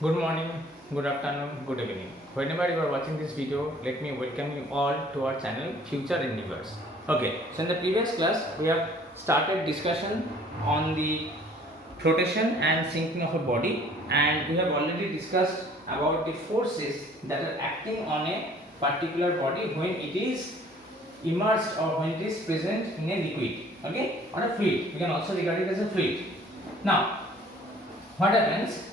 Good morning, good afternoon, good evening. Whenever you are watching this video, let me welcome you all to our channel Future Endeavors. Okay, so in the previous class, we have started discussion on the flotation and sinking of a body, and we have already discussed about the forces that are acting on a particular body when it is immersed or when it is present in a liquid, okay, or a fluid. We can also regard it as a fluid. Now, what happens?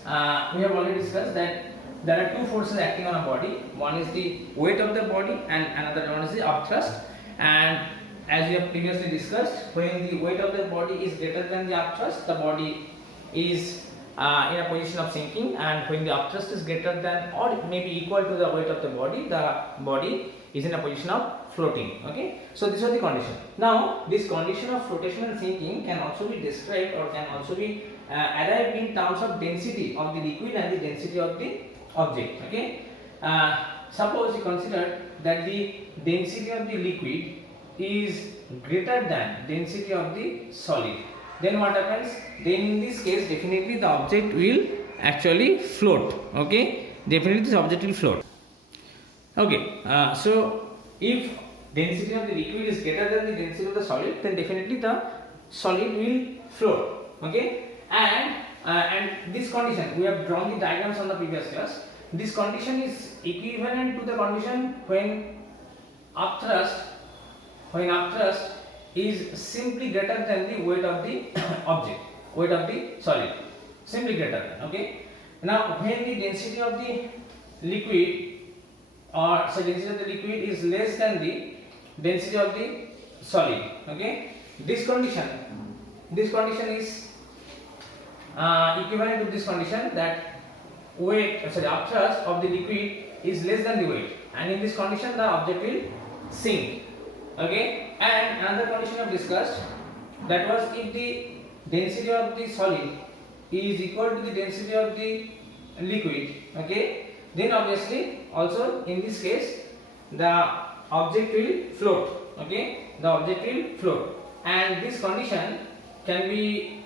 We have already discussed that there are two forces acting on a body. One is the weight of the body, and another one is the upthrust. And as we have previously discussed, when the weight of the body is greater than the upthrust, the body is in a position of sinking, and when the upthrust is greater than or maybe equal to the weight of the body is in a position of floating. Okay, so this is the condition. Now, this condition of flotation and sinking can also be described or can also be arrived in terms of density of the liquid and the density of the object. Okay, suppose you consider that the density of the liquid is greater than density of the solid. Then what happens? Then in this case, definitely the object will actually float. Okay, definitely this object will float. Okay, so if density of the liquid is greater than the density of the solid, then definitely the solid will float. Okay, and this condition, we have drawn the diagrams on the previous class. This condition is equivalent to the condition when upthrust is simply greater than the weight of the object, weight of the solid, simply greater than. Okay, now when the density of the liquid density of the liquid is less than the density of the solid. Okay, this condition is equivalent to this condition, that upthrust of the liquid is less than the weight, and in this condition the object will sink. Okay, and another condition I have discussed, that was if the density of the solid is equal to the density of the liquid. Okay, then obviously also in this case the object will float. Okay, the object will float, and this condition can be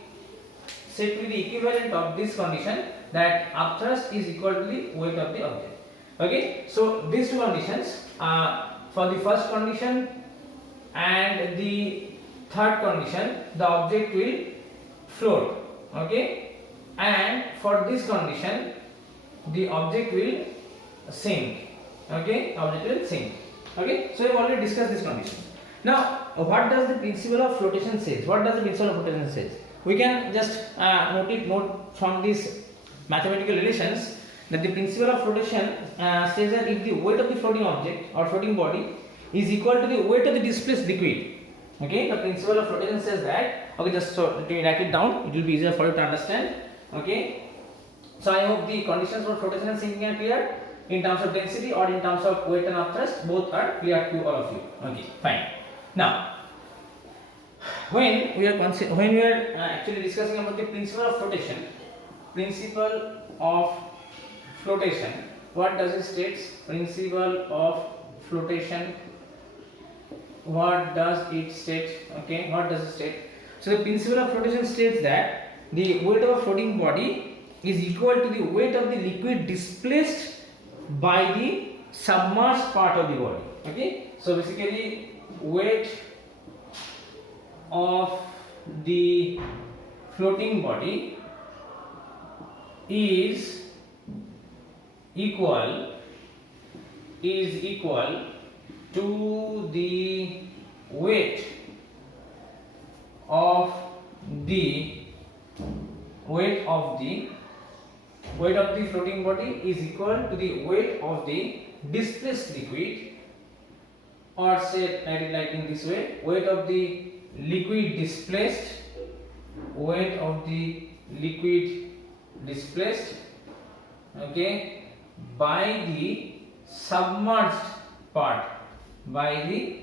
said to be the equivalent of this condition, that upthrust is equal to the weight of the object. Okay, so these two conditions, for the first condition and the third condition, the object will float. Okay, and for this condition the object will sink. Okay, object will sink. Okay, so we have already discussed this condition. Now, what does the principle of flotation says? What does the principle of flotation says? We can just note from these mathematical relations that the principle of flotation says that if the weight of the floating object or floating body is equal to the weight of the displaced liquid. Okay, the principle of flotation says that. Okay, just so let me write it down, it will be easier for you to understand. Okay, so I hope the conditions for flotation and sinking are clear in terms of density or in terms of weight and upthrust, both are clear to all of you. Okay, fine. Now, when we are actually discussing about the principle of flotation, what does it state? Principle of flotation, what does it state? Okay, what does it state? So the principle of flotation states that the weight of a floating body is equal to the weight of the liquid displaced by the submerged part of the body. Okay, so basically weight of the floating body is equal to the weight of the floating body is equal to the weight of the displaced liquid, or say like in this way, weight of the liquid displaced, okay, by the submerged part of the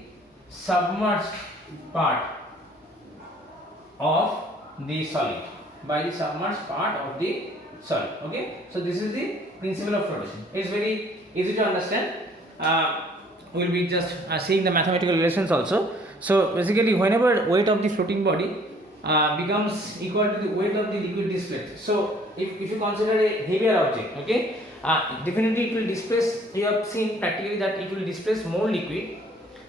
solid, Okay, so this is the principle of flotation. It's very easy to understand. We'll be just seeing the mathematical relations also. So basically, whenever weight of the floating body becomes equal to the weight of the liquid displaced. So if you consider a heavier object, okay, definitely it will displace, you have seen practically that it will displace more liquid,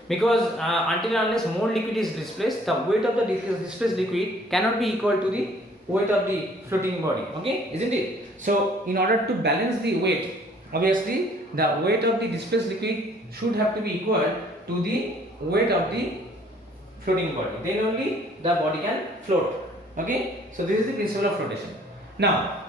because until and unless more liquid is displaced, the weight of the displaced liquid cannot be equal to the weight of the floating body, okay, isn't it? So in order to balance the weight, obviously the weight of the displaced liquid should have to be equal to the weight of the floating body, then only the body can float, okay. So this is the principle of flotation. Now,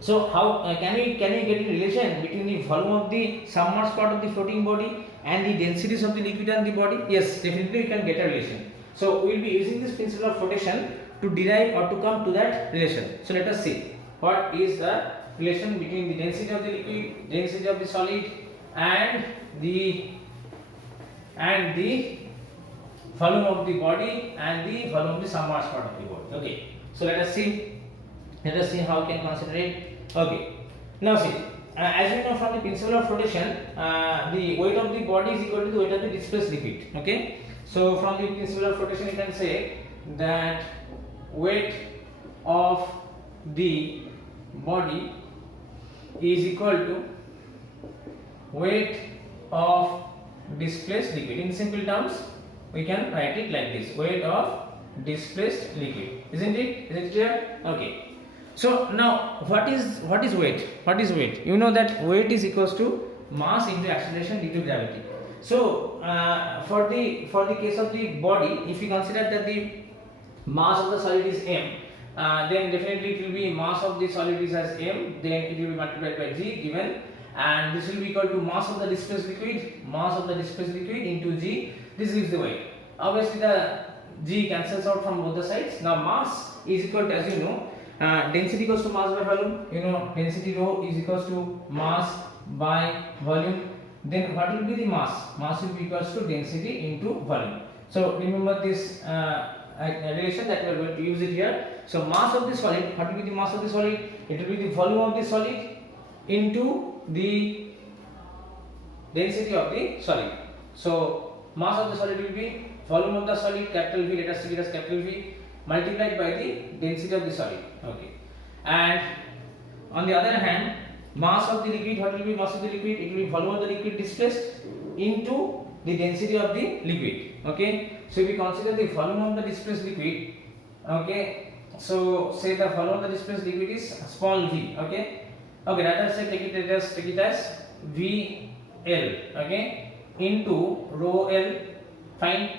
so how can we get a relation between the volume of the submerged part of the floating body and the densities of the liquid and the body? Yes, definitely we can get a relation. So we will be using this principle of flotation to derive or to come to that relation. So let us see what is the relation between the density of the liquid, density of the solid, and the volume of the body and the volume of the submerged part of the body. Okay. So let us see how we can consider it. Okay. Now see, as you know from the principle of flotation, the weight of the body is equal to the weight of the displaced liquid. Okay. So from the principle of flotation, you can say that weight of the body is equal to weight of displaced liquid. In simple terms, we can write it like this: weight of displaced liquid. Isn't it? Is it clear? Okay. So now what is weight? What is weight? You know that weight is equals to mass into acceleration due to gravity. So for the case of the body, if we consider that the mass of the solid is m, then definitely it will be mass of the solid is as m, then it will be multiplied by g given, and this will be equal to mass of the displaced liquid into g. This is the weight. Obviously the g cancels out from both the sides. Now mass is equal to, as you know, density equals to mass by volume. You know, density rho is equals to mass by volume. Then what will be the mass? Mass will be equals to density into volume. So remember this relation that we are going to use it here. So mass of the solid, what will be the mass of the solid? It will be the volume of the solid into the density of the solid. So mass of the solid will be volume of the solid, capital V, let us take it as capital V, multiplied by the density of the solid. Okay. And on the other hand, mass of the liquid, what will be mass of the liquid? It will be volume of the liquid displaced into the density of the liquid. Okay. So if we consider the volume of the displaced liquid, okay, so say the volume of the displaced liquid is small v. Okay. Okay, rather say take it as VL, okay, into rho L. Fine.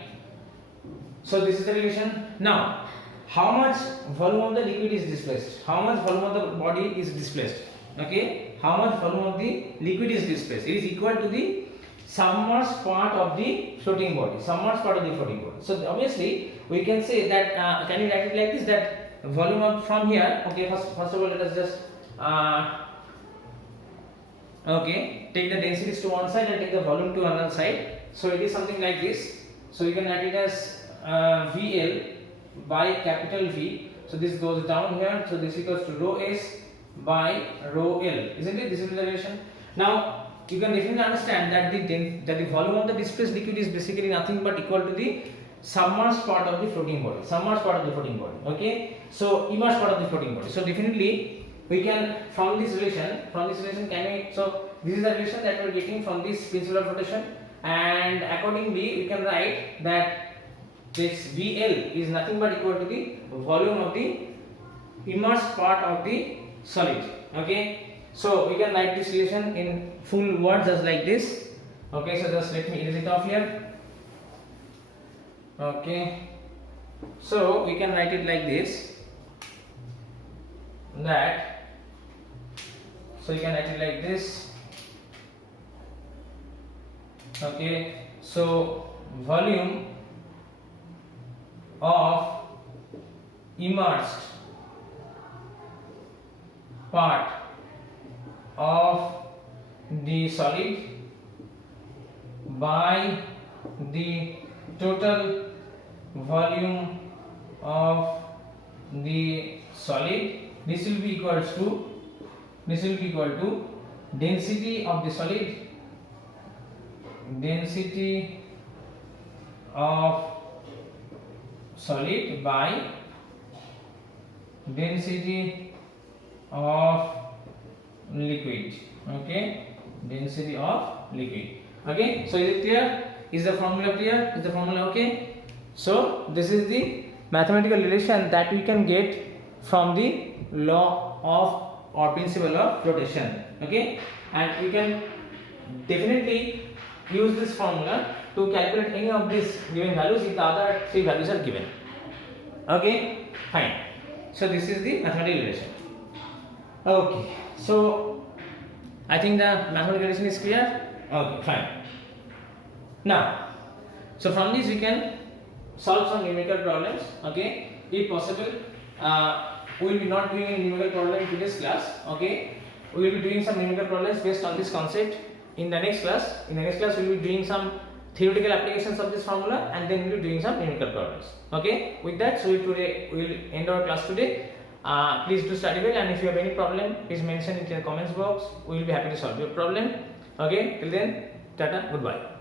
So this is the relation. Now, how much volume of the liquid is displaced? How much volume of the body is displaced? Okay, how much volume of the liquid is displaced? It is equal to the submerged part of the floating body. Submerged part of the floating body. So obviously, we can say that. Can we write it like this? That volume of from here. Okay, first of all, let us just okay, take the densities to one side and take the volume to another side. So it is something like this. So you can write it as VL by capital V. So this goes down here. So this equals to rho S by rho L. Isn't it? This is the relation. Now you can definitely understand that the volume of the displaced liquid is basically nothing but equal to the submerged part of the floating body. Submerged part of the floating body. Okay. So immersed part of the floating body. So definitely we can from this relation can we, so this is the relation that we are getting from this principle of flotation, and accordingly we can write that this VL is nothing but equal to the volume of the immersed part of the solid. Okay, so we can write this relation in full words as like this. Okay, so just let me erase it off here. Okay, so we can write it like this, that so you can write it like this. Okay, so volume of immersed part of the solid by the total volume of the solid. This will be equal to density of the solid, density of solid by density of liquid. Okay, density of liquid. Okay, so is it clear? Is the formula clear? Is the formula okay? So this is the mathematical relation that we can get from the law of or principle of rotation. Okay, and we can definitely use this formula to calculate any of these given values if the other three values are given. Okay, fine. So this is the mathematical relation. Okay, so I think the mathematical relation is clear. Okay, fine. Now, so from this we can solve some numerical problems. Okay, if possible, we will be not doing any numerical problem in today's class. Okay, we will be doing some numerical problems based on this concept in the next class. In the next class, we will be doing some theoretical applications of this formula, and then we will be doing some numerical problems. Okay, with that, so we will end our class today. Please do study well, and if you have any problem, please mention it in the comments box. We will be happy to solve your problem. Okay, till then, tata, goodbye.